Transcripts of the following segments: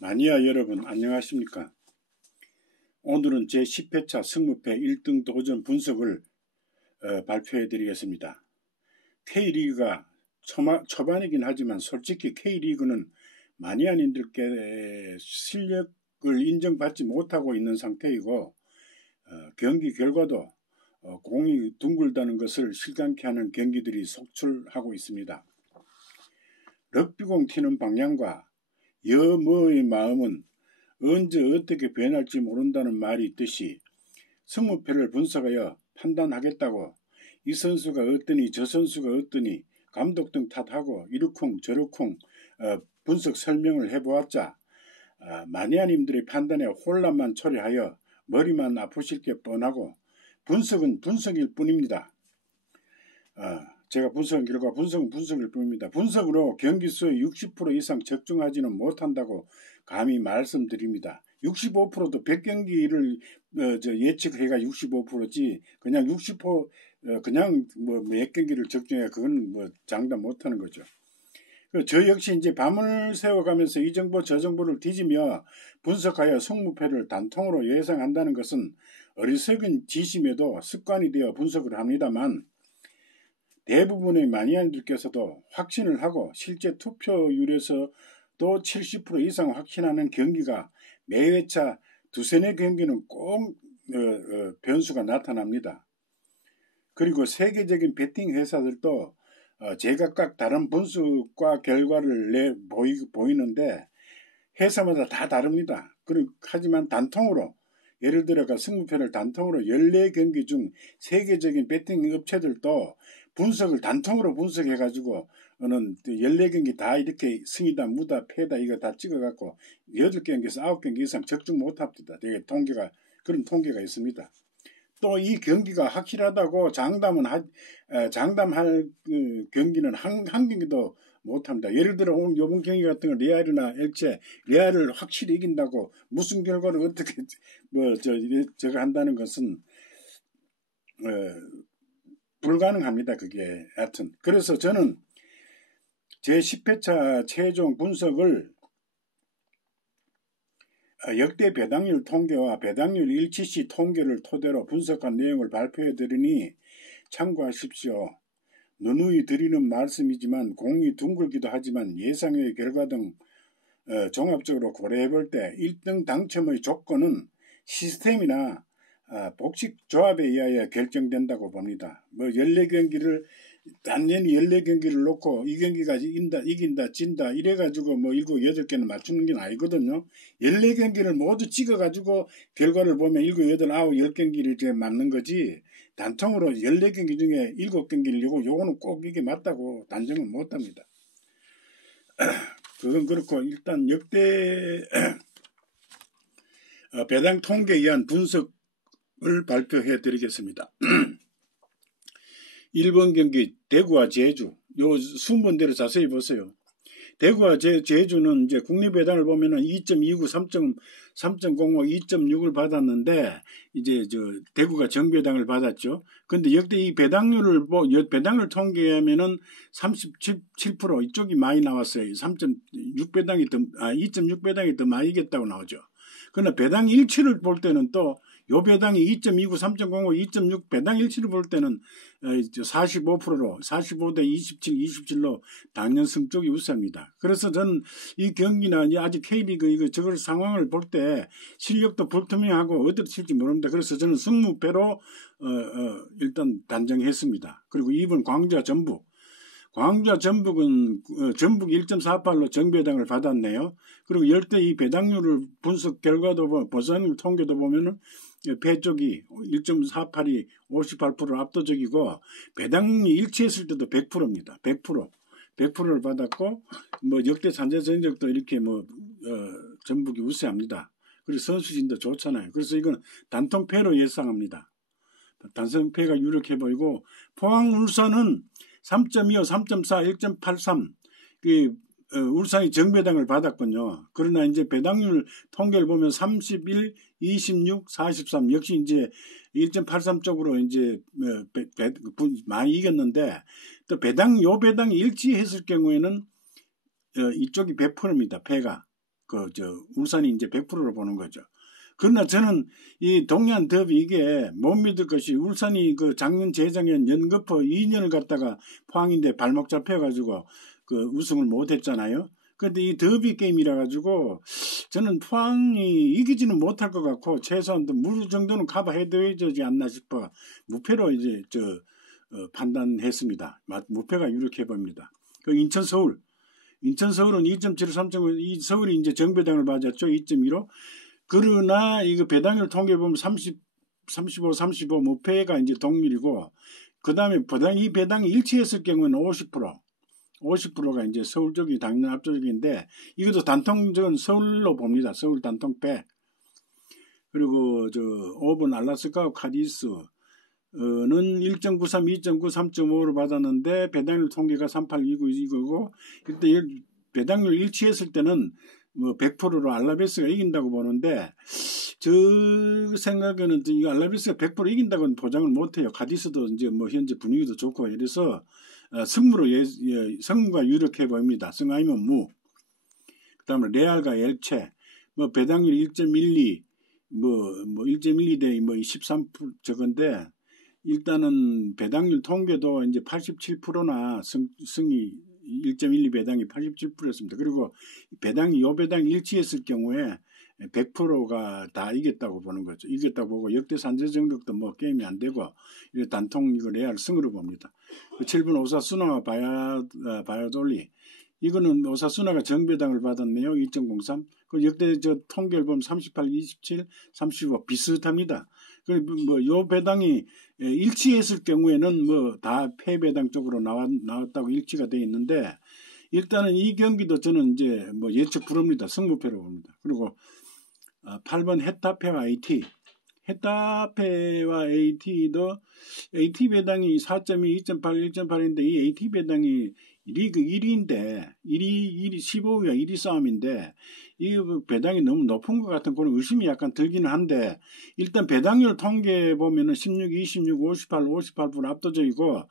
마니아 여러분 안녕하십니까? 오늘은 제10회차 승무패 1등 도전 분석을 발표해 드리겠습니다. K리그가 초반이긴 하지만 솔직히 K리그는 마니아님들께 실력을 인정받지 못하고 있는 상태이고 경기 결과도 공이 둥글다는 것을 실감케 하는 경기들이 속출하고 있습니다. 럭비공 튀는 방향과 여머의 마음은 언제 어떻게 변할지 모른다는 말이 있듯이 승무패를 분석하여 판단하겠다고 이 선수가 어떠니 저 선수가 어떠니 감독 등 탓하고 이러쿵 저러쿵 분석 설명을 해보았자 마니아님들의 판단에 혼란만 초래하여 머리만 아프실 게 뻔하고 분석은 분석일 뿐입니다. 제가 분석한 결과 분석은 분석일 뿐입니다. 분석으로 경기 수의 60% 이상 적중하지는 못한다고 감히 말씀드립니다. 65%도 100경기를 예측해가 65%지 그냥 60% 그냥 몇 경기를 적중해 그건 장담 못하는 거죠. 저 역시 이제 밤을 새워가면서 이 정보 저 정보를 뒤지며 분석하여 승무패를 단통으로 예상한다는 것은 어리석은 지심에도 습관이 되어 분석을 합니다만 대부분의 마니아들께서도 확신을 하고 실제 투표율에서도 70% 이상 확신하는 경기가 매회차 두세네 경기는 꼭 변수가 나타납니다. 그리고 세계적인 베팅 회사들도 제각각 다른 분석과 결과를 보이는데 회사마다 다 다릅니다. 하지만 단통으로 예를 들어가 승무패를 단통으로 14경기 중 세계적인 베팅 업체들도 분석을 단통으로 분석해가지고 14경기 다 이렇게 승이다 무다 패다 이거 다 찍어갖고 8경기에서 9경기 이상 적중 못합니다. 되게 그런 통계가 있습니다. 또 이 경기가 확실하다고 장담할 경기는 한 경기도 못합니다. 예를 들어 오늘 이번 경기 같은 거 레알이나 엘체 레알을 확실히 이긴다고 무슨 결과를 어떻게 저거 한다는 것은 불가능합니다. 그게 하여튼 그래서 저는 제 10회차 최종 분석을 역대 배당률 통계와 배당률 일치시 통계를 토대로 분석한 내용을 발표해 드리니 참고하십시오. 누누이 드리는 말씀이지만 공이 둥글기도 하지만 예상의 결과 등 종합적으로 고려해 볼 때 1등 당첨의 조건은 시스템이나 복식 조합에 의하여 결정된다고 봅니다. 14경기를 단연히 14경기를 놓고 이 경기가 이긴다 진다 이래가지고 7, 8개는 맞추는 게 아니거든요. 14경기를 모두 찍어가지고 결과를 보면 7, 8, 9, 10경기를 이제 맞는 거지 단통으로 14경기 중에 7경기를 요거는 꼭 이게 맞다고 단정은 못합니다. 그건 그렇고 일단 역대 배당 통계에 의한 분석을 발표해 드리겠습니다. 1번 경기 대구와 제주 요 순번대로 자세히 보세요. 대구와 제주는 이제 국립배당을 보면은 2.29, 3.05, 2.6을 받았는데 이제 대구가 정배당을 받았죠. 근데 역대 이 배당률을 배당을 통계하면은 37% 이쪽이 많이 나왔어요. 3.6배당이 2.6배당이 더 많이 이겼다고 나오죠. 그러나 배당 일치를 볼 때는 또 요 배당이 2.29, 3.05, 2.6 배당 일치를 볼 때는 45%로 45대 27, 27로 당연승 쪽이 우세합니다. 그래서 저는 이 경기나 아직 K리그 저걸 상황을 볼 때 실력도 불투명하고 어디로 칠지 모릅니다. 그래서 저는 승무패로 일단 단정했습니다. 그리고 2번 광주와 전북. 광주와 전북은 전북 1.48로 정배당을 받았네요. 그리고 열대 이 배당률을 분석 결과도 보상 통계도 보면은 배 쪽이 1.48이 58% 압도적이고 배당이 일치했을 때도 100%입니다. 100%를 받았고 역대 산재 전적도 이렇게 전북이 우세합니다. 그리고 선수진도 좋잖아요. 그래서 이건 단통패로 예상합니다. 단통패가 유력해 보이고 포항 울산은 3.25, 3.4, 1.83 울산이 정배당을 받았군요. 그러나 이제 배당률 통계를 보면 31, 26, 43 역시 이제 1.83 쪽으로 이제 많이 이겼는데 또 요 배당이 일치했을 경우에는 이쪽이 100%입니다. 패가. 울산이 이제 100%로 보는 거죠. 그러나 저는 이 동해안 더비 이게 못 믿을 것이 울산이 그 작년 재작년 연거푸 2년을 갔다가 포항인데 발목 잡혀가지고 그 우승을 못했잖아요. 그런데 이 더비 게임이라 가지고 저는 포항이 이기지는 못할 것 같고 최소한 무르 정도는 커버해줘야 되지 않나 싶어 무패로 이제 판단했습니다. 무패가 유력해 보입니다. 그 인천 서울은 2.75, 3.5, 이 서울이 이제 정배당을 맞았죠. 2.15. 그러나 이거 배당률 통계 보면 35, 35 무패가 이제 동률이고, 그 다음에 이 배당이 일치했을 경우에는 50%가 이제 서울 쪽이 당연 압도적인데, 이것도 단통적은 서울로 봅니다. 서울 단통 빼. 그리고 5번 알라스카와 카디스는 1.93, 2.9, 3.5로 받았는데 배당률 통계가 3829 이거고, 그때 배당률 일치했을 때는 뭐 100%로 알라베스가 이긴다고 보는데 저 생각에는 이 알라베스가 100% 이긴다고는 보장을 못해요. 카디스도 이제 뭐 현재 분위기도 좋고 이래서 승부가 유력해 보입니다. 승 아니면 무. 그다음에 레알과 엘체 뭐 배당률 1.12 뭐 1.12 대 뭐 13% 저건데 일단은 배당률 통계도 이제 87%나 승이 1.12 배당이 87%였습니다. 그리고 요 배당이 일치했을 경우에 100%가 다 이겼다고 보는 거죠. 이겼다고 보고 역대 산재 정력도 뭐 게임이 안 되고 단통 이거 레알 승으로 봅니다. 7번 오사수나와 바야돌리 이거는 오사수나가 정배당을 받았네요. 2.03. 그 역대 통계를 보면 38, 27, 35 비슷합니다. 뭐 요 배당이 일치했을 경우에는 뭐 다 패배당 쪽으로 나왔다고 일치가 되어 있는데 일단은 이 경기도 저는 이제 뭐 예측 불허입니다. 승부패로 봅니다. 그리고 8번 헤타페와 AT. 헤타페와 AT도 AT 배당이 4.2, 2.8, 1.8인데 이 AT 배당이 리그 1위인데 15위와 1위 싸움인데 이 배당이 너무 높은 것 같은 그런 의심이 약간 들기는 한데 일단 배당률 통계 보면은 16, 26, 58% 압도적이고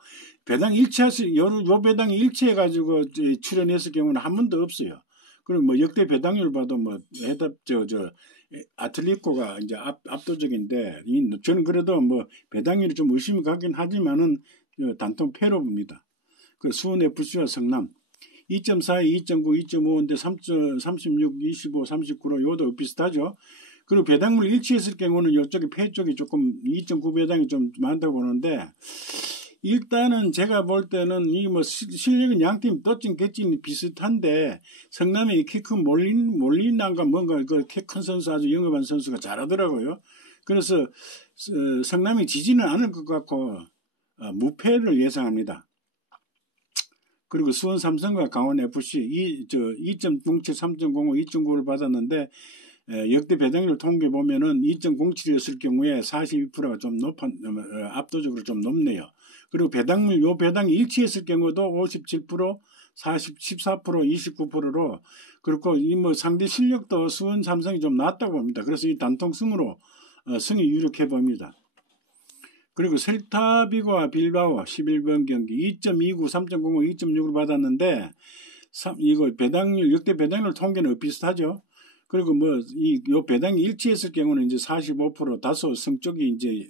배당 일치해서 요 배당이 일치해가지고 출연했을 경우는 한 번도 없어요. 그리고 뭐 역대 배당률 봐도 뭐 아틀레티코가 이제 압도적인데 저는 그래도 뭐 배당률이 좀 의심이 가긴 하지만은 단통 패로 봅니다. 그 수원 FC와 성남 2.42, 2.9, 2.5인데 36, 25, 39로 이것도 비슷하죠. 그리고 배당률 일치했을 경우는 이쪽에 패 쪽이 조금 2.9 배당이 좀 많다고 보는데 일단은 제가 볼 때는 이 뭐 실력은 양팀 떠찐 개찐 비슷한데 성남의 키 큰 몰린난가 뭔가 그 키 큰 선수 아주 영업한 선수가 잘하더라고요. 그래서 성남이 지지는 않을 것 같고 무패를 예상합니다. 그리고 수원 삼성과 강원 FC 2.07, 3.05, 2.9를 받았는데 역대 배당률 통계 보면은 2.07이었을 경우에 42%가 좀 압도적으로 좀 높네요. 그리고 요 배당이 일치했을 경우도 57%, 14%, 29%로 그리고 이 뭐 상대 실력도 수원 삼성이 좀 낮다고 봅니다. 그래서 이 단통 승으로 승이 유력해 보입니다. 그리고 셀타비고와 빌바오 11번 경기 2.29, 3.05, 2.6을 받았는데 이거 역대 배당률 통계는 비슷하죠. 그리고 뭐 요 배당이 일치했을 경우는 이제 45% 다소 성적이 이제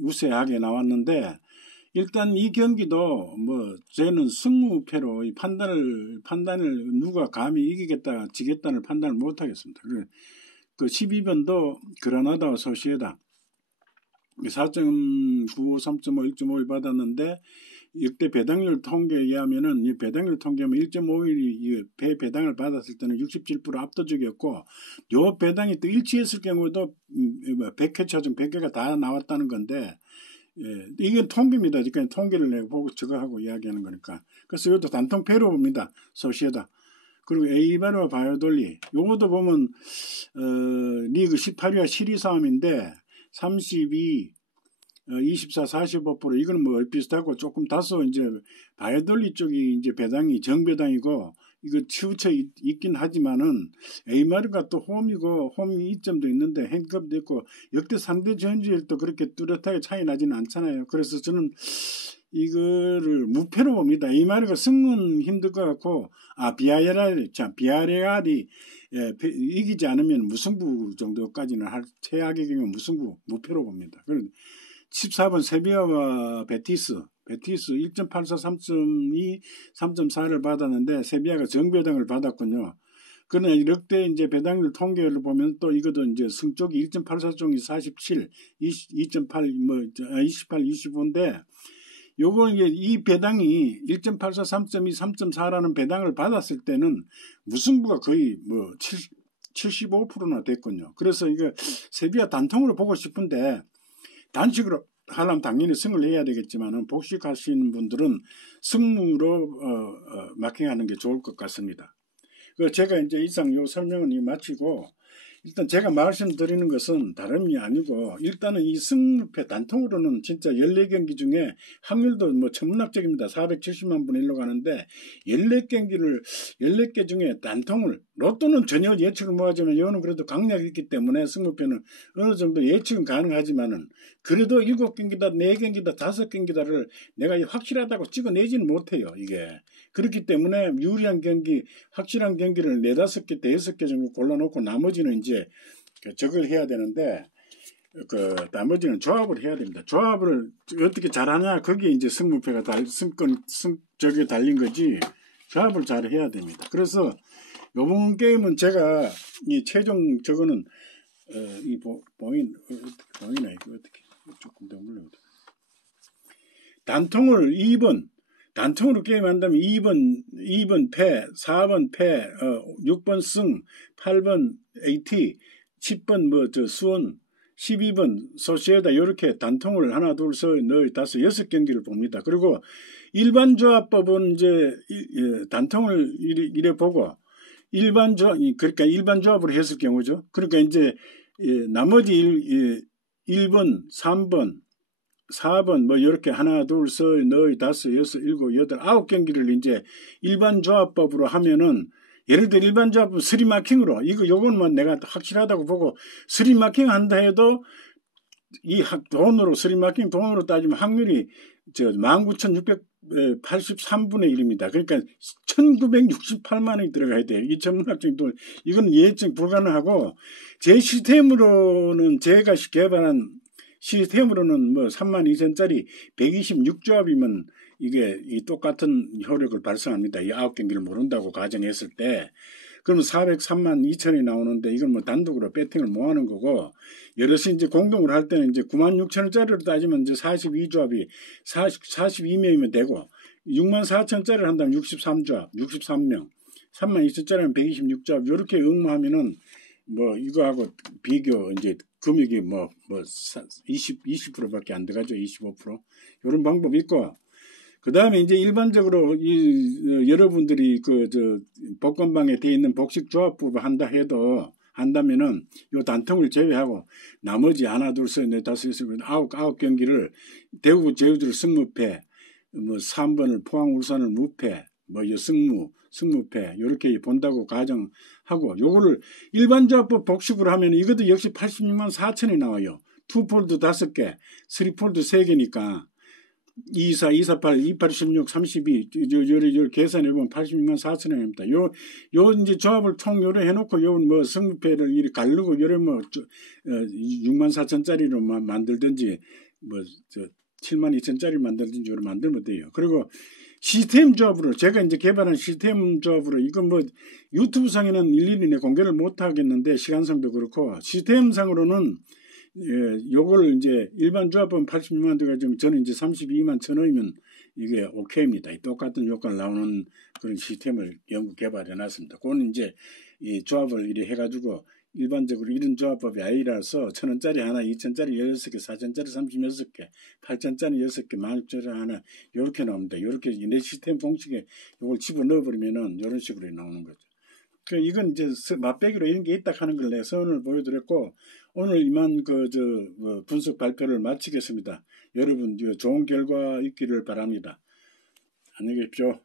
우세하게 나왔는데 일단 이 경기도 뭐 저는 승무패로 이 판단을 누가 감히 이기겠다 지겠다는 판단을 못 하겠습니다. 그 12번도 그라나다와 소시에다 4.95, 3.5, 1.5를 받았는데 역대 배당률 통계에 의하면은 이 배당률 통계하면 1.5일이 배당을 받았을 때는 67% 압도적이었고 요 배당이 또 일치했을 경우도 100회 중 100개가 다 나왔다는 건데 이게 통계입니다. 그러니까 통계를 내가 보고 저거하고 이야기하는 거니까. 그래서 이것도 단통패로 봅니다. 소시에다. 그리고 에이바르와 바이오돌리 요것도 보면 리그 18위와 7위 싸움인데 32, 24, 45% 이거는 뭐 비슷하고 조금 다소 이제 바이오돌리 쪽이 이제 배당이 정배당이고 이거 치우쳐 있긴 하지만은 에이마르가 또 홈이고 홈 2점도 있는데 핸컵도 있고 역대 상대 전지율도 그렇게 뚜렷하게 차이 나지는 않잖아요. 그래서 저는 이거를 무패로 봅니다. 이 말이가 승은 힘들 것 같고, 비아레알이 이기지 않으면 무승부 정도까지는 최악의 경우 무패로 봅니다. 14번 세비야와 베티스 1.84, 3.2, 3.4를 받았는데 세비야가 정배당을 받았군요. 그러나 이렇게 이제 배당률 통계를 보면 또 이것도 이제 승쪽이 1.84 쪽이 47, 2.8, 28, 25인데 요거 이제 이 배당이 1.84, 3.2, 3.4라는 배당을 받았을 때는 무승부가 거의 75%나 됐군요. 그래서 이거 세비야 단통으로 보고 싶은데 단식으로 하려면 당연히 승을 해야 되겠지만은 복식하시는 분들은 승무로 마킹하는 게 좋을 것 같습니다. 제가 이제 이상 요 설명은 마치고 일단 제가 말씀드리는 것은 다름이 아니고 일단은 이 승패 단통으로는 진짜 14경기 중에 확률도 천문학적입니다. 470만 분의 1로 가는데 14개 중에 단통을 로또는 전혀 예측을 못하지만 이거는 그래도 강약이 있기 때문에 승부패는 어느 정도 예측은 가능하지만은 그래도 7경기다 4경기다 5경기다를 내가 확실하다고 찍어내지는 못해요. 이게 그렇기 때문에 유리한 경기 확실한 경기를 4, 5개, 5개 정도 골라놓고 나머지는 이제 저걸 해야 되는데 나머지는 조합을 해야 됩니다. 조합을 어떻게 잘하냐 거기에 이제 승부패가 저게 달린 거지. 조합을 잘 해야 됩니다. 그래서 이번 게임은 제가 이 최종 저거는 보이나 이거 어떻게 조금 더 물려도 단통을 2번 단통으로 게임한다면 2번 패, 4번 패, 6번 승, 8번 AT, 10번 수원, 12번 소시에다 이렇게 단통을 하나, 둘, 셋, 넷, 다섯, 6경기를 봅니다. 그리고 일반 조합법은 이제 단통을 이래 보고 그러니까 일반 조합으로 했을 경우죠. 그러니까 이제 나머지 1번, 3번, 4번 이렇게 하나, 둘, 셋, 넷, 다섯, 여섯, 일곱, 여덟, 9경기를 이제 일반 조합법으로 하면은 예를 들어 일반 조합은 스리마킹으로 요건 내가 확실하다고 보고 스리마킹 한다 해도 이 스리마킹 돈으로 따지면 확률이 19,683분의 1입니다. 그러니까 1,968만 원이 들어가야 돼요. 이 천문학적인 돈 이건 예측 불가능하고 제 시스템으로는 제가 개발한 시스템으로는 32,000짜리 126조합이면 이게 똑같은 효력을 발생합니다. 이 9경기를 모른다고 가정했을 때. 그러면 403만 2천이 나오는데 이건 단독으로 배팅을 못 하는 거고 여럿이 이제 공동으로 할 때는 이제 96,000원짜리로 따지면 이제 42조합이 42명이면 되고 64,000짜리를 한다면 63조합, 63명, 32,000짜리는 126조합 이렇게 응모하면은 이거하고 비교 이제 금액이 20%밖에 안 들어가죠. 25%. 이런 방법이 있고 그 다음에 이제 일반적으로 여러분들이 복권방에 되어 있는 복식조합법을 한다면은 요 단통을 제외하고 나머지 하나, 둘, 셋, 넷, 다섯, 여섯, 9경기를 대구, 제주를 승무패, 3번을 포항, 울산을 무패, 승무패 이렇게 본다고 가정하고 요거를 일반 조합법 복식으로 하면 이것도 역시 86만 4천이 나와요. 2폴드 5개, 3폴드 3개니까 24, 248, 28, 16, 32 요 계산해보면 86만 4천원입니다. 요 이제 조합을 요래 해놓고 승무패를 이렇게 가르고 요래 6만 4천짜리로 만들든지 7만 2천짜리 만들든지 요래 만들면 돼요. 그리고 시스템 조합으로 제가 이제 개발한 시스템 조합으로 이건 유튜브상에는 일일이 공개를 못 하겠는데 시간상도 그렇고 시스템상으로는 요걸 이제 일반 조합은 86만 들어가지고 저는 이제 32만 1,000원이면 이게 오케이입니다. 똑같은 효과를 나오는 그런 시스템을 연구 개발해 놨습니다. 그거는 이제 이 조합을 이래 해가지고 일반적으로 이런 조합법이 아니라서 1,000원짜리 하나, 2,000짜리 16개, 4,000짜리 36개, 8,000짜리 6개, 16,000짜리 하나 이렇게 나옵니다. 이렇게 내 시스템 공식에 이걸 집어넣어버리면은 이런 식으로 나오는 거죠. 이건 이제 맛배기로 이런 게 있다 하는 걸 내 선을 보여드렸고 오늘 이만 분석 발표를 마치겠습니다. 여러분 좋은 결과 있기를 바랍니다. 안녕히 계십시오.